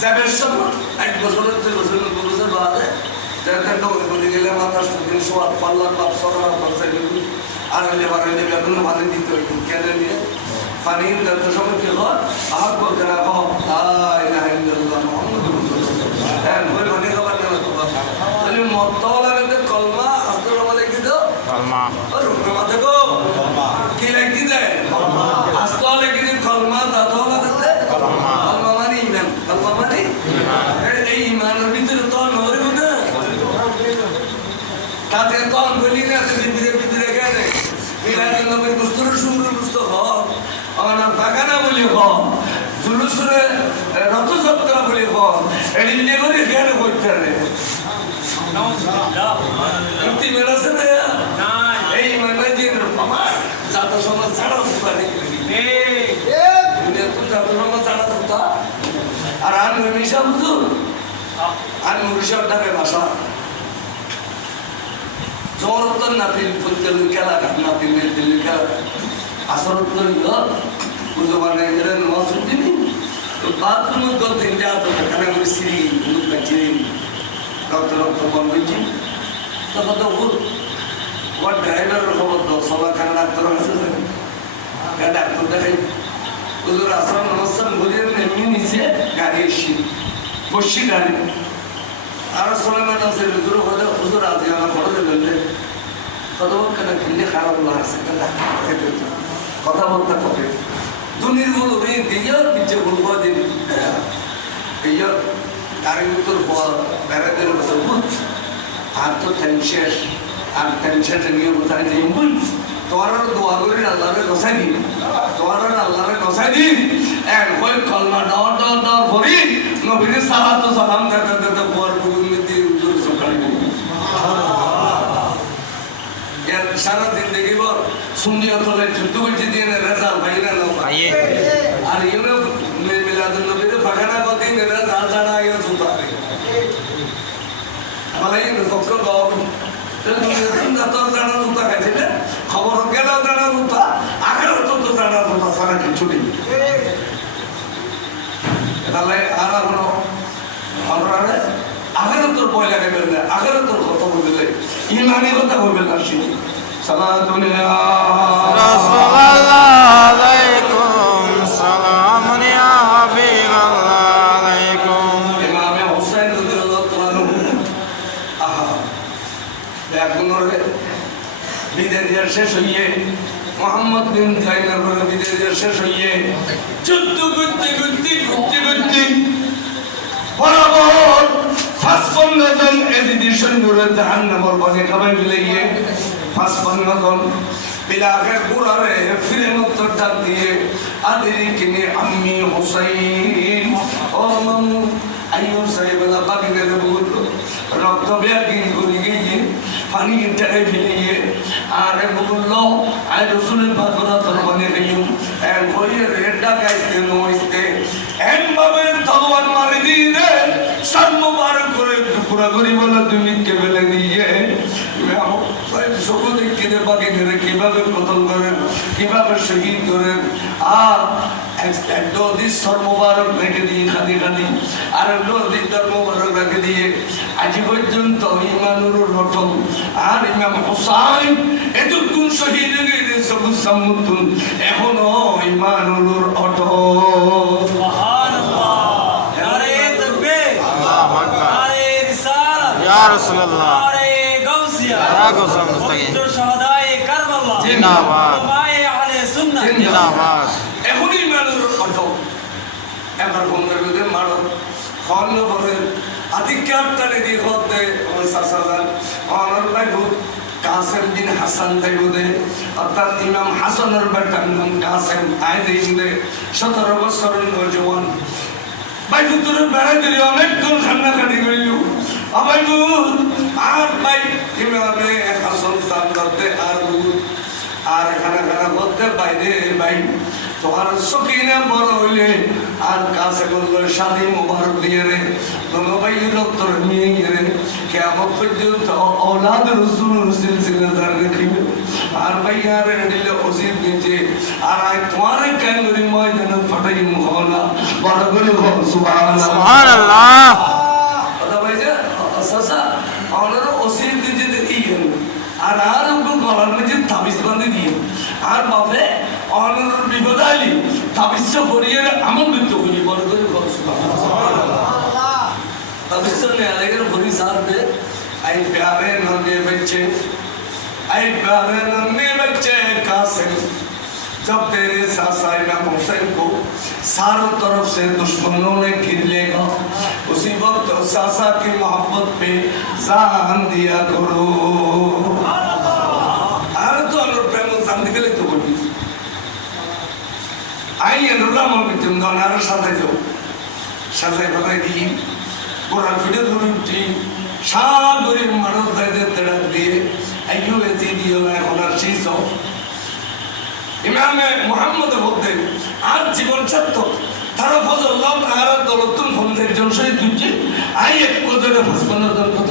যাবের সময় এক বছরের দুই বছর দু বছর বাদে যাতে দৌড়ে বলে গেলে মাথা শুকিয়ে সোয়াদ পাল্লার বাপ ওই তো তাহলে মতওয়ালা রে কলমা আসসালামু আলাইকুম দাও কলমা আর রুমে মাথা গো কি লাগি দে আসতো লাগি দে কলমা দাতো লাগি দে কলমা। কলমা মানে ইমান কলমা মানে এ- এই ইমানের ভিতরে তো নড়ব না তাতে তো বলি না তো ভিতরে ভিতরে গেলে। মিলাদুল নবীর মুস্তর সুর হক আমার নাম বাগানা বলি হক জুলুসরে রথযাত্রা বলি হক এটি লেগরে কেন করতে রে। মুক্তি মেলাছে না এই যে আমার জাত সমাজ ছাড়া সমাজ ছাড়া সুতা আর আমি মিশা বুঝু আমি মুরিশার ধারে বাসা জোরতন নাতিল ফুলতেল খেলা নাতিল দিল খেলা। আসরত হইল বুঝো মানে এর নসুদ্দিন বাথরুম তো তিনটা তো এখানে আমি সিঁড়ি মুখ রক্ত রক্ত বলছি তখন তো ভুল ওর ড্রাইভারের খবর তো সবার খানে ডাক্তার আছে। ডাক্তার দেখাই। হুজুর আসলাম নমস্কার ঘুরিয়ে এমনি নিচে গাড়ি এসছি বসছি গাড়ি। আর সুলাইমান আছে হুজুর হতে হুজুর আজ আমার বড় বললে ততক্ষণ কেন কিনলে খারাপ লাগছে কথা বলতে হবে। দুনির বলো রে দিয়ে পিছে বলব দিন। এই গাড়ির উত্তর বেড়াতে ভূত। আর তো টেনশেষ আর টেনশেন নিয়ে কোথায় নেই। বল তোমার দোয়া করি, আল্লাহরে নসাই দিন। তোমার আল্লাহরে নসাই দিন। এক বই কলমা ডর ডর ডর ভরি নবীর সারা তো সালাম দিতে দিতে পর বুকুন দিয়ে উজুর সকালে এর সারা জিন্দগি ভর সুন্নিয়ত হলে যুদ্ধ করতে দিয়ে রেজাল ভাইরা না আইয়ে। আর ইউনো মিলাদুল নবীর বাগানা গতি মেরা জাল জানা আইও সুতা মালাই কষ্ট গাও তো জানা সুতা খাইছে না? খবর গেল জানা সুতা আগের তো তো জানা সুতা সারা কিছু নেই। তাহলে আর কোনো আমরা আগের তোর তোর কথা বললে ইমানি কথা বলবে না শেষ হইয়ে মোহাম্মদ বিন জাইনার করে বিদেশের শেষ হইয়ে যুদ্ধ করতে করতে করতে করতে বরাবর পাঁচপন্ন জন এদিদি সৈন্যরে জাহান নামর ভাগে খাবার গিয়ে পাঁচপন্ন জন বিলাকের বুড়ারে ফিরে উত্তর ডাক দিয়ে আদিরি কিনে আম্মি হুসাইন, ও মামু, আইয়ু সাহেবেলা বাগিনের বলল রক্ত ব্যাগিন করে গিয়ে পানি টাকা ফেলে গিয়ে আর বলল আই রসুলের বাগরা তোর মানে গিয়ে এর বইয়ে রেড ডাকাইতে নইতে এন ভাবে তলোয়ার মারি দিয়ে সাত মুবারক করে পুরা করি বলে তুমি কেবলে নিয়ে বাকি ধরে কীভাবে কতল করেন কীভাবে শহীদ করেন আর একটা সর্ববারক রেখে দিয়ে খাদি খাদি আর একটা ধর্মবারক রেখে দিয়ে আজ পর্যন্ত ইমানুর রটন আর ইমাম হোসাইন এতক্ষণ শহীদ হয়ে গেছে সবুজ সামুদ্দুন এখনও ইমানুর অটল এখনই মানুষ অটো এবার বন্ধের মধ্যে মারো ফল করে আধিকার টানে দিয়ে হতে আমার সাসাদান আমার লাগু কাসেম বিন হাসান দেগুদে অর্থাৎ ইমাম হাসানের বেটার নাম কাসেম আইদিন সতেরো বছর নজওয়ান ভাই ভিতরে বেড়াই দিলি অনেকক্ষণ কান্নাকাটি করিল আমায় দুধ আর ভাই ইমামে হাসন সান করতে আর দুধ আর খানা খানা করতে বাইরে ভাই, তোমার সকিনে বড় হইলে আর কাছে শাদি মোবারক দিয়ে রে। ভাই নিয়ে গিয়ে রে। পর্যন্ত সিলসিলে তার রেখিবে আর দিয়েছে আর আই তোমারে ফটাই মুহলা বড় করে আর বাপে অনর বিপদ আইলি তাবিজ পরিয়ে আমন বিদ্য করি বড় করে হোক সুবহানাল্লাহ ताबिज़ में अलगर बुरी साहब पे आई प्यारे नन्हे बच्चे आई प्यारे नन्हे बच्चे कासिम जब तेरे साथ इमाम हुसैन को चारों तरफ से दुश्मनों ने घिर लेगा उसी वक्त सासा की मोहब्बत पे जान दिया करो 나를 사대죠. 사대 바다기 고라 피드는 티 사도리 마노 দিয়ে 드라디 아이유 에티디오나 고라 시소 ইমামে মোহাম্মদ হতে আর জীবন ছাত্র তার ফজল্লাম আর দলতুন ফন্দের জন শহীদ দুটি আই এক কোজরে ফসমানোর দল কত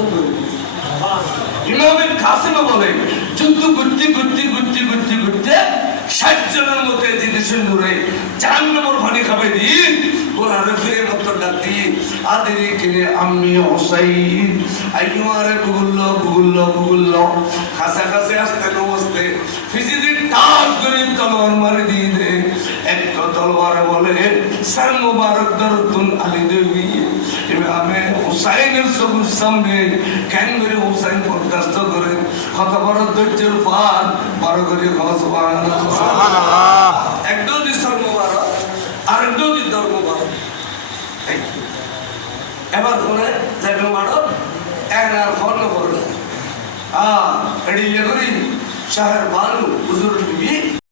ইমামের কাসিমও বলে যুদ্ধ করতে করতে করতে করতে করতে ষাট জনের মতো জিনিসের নূরে চার নম্বর পানি খাবে দি কোরআনে ফিরে মত ডাক দি আদের কিনে আমি হোসাইন আইমারে গুগুল্ল গুগুল্ল গুগুল্ল। কাছে কাছে আসতে নমস্তে ফিজিদি টাস করে তলোয়ার মারে দিয়ে দে। একটা তলোয়ারে বলে, স্যার মুবারক দরতুন আলী দেবী ইমামে হুসাইনের সবুজ সামনে কেন করে হুসাইন বরদাস্ত করে? কত বড় ধৈর্যের পান বড় করে একদম ঈশ্বর বার আর একদম ধর্ম মুবারক। এবার ধরে যাবে মারো এক আর ফোন করবে আ এডি ইয়ে করি শাহের বানু হুজুর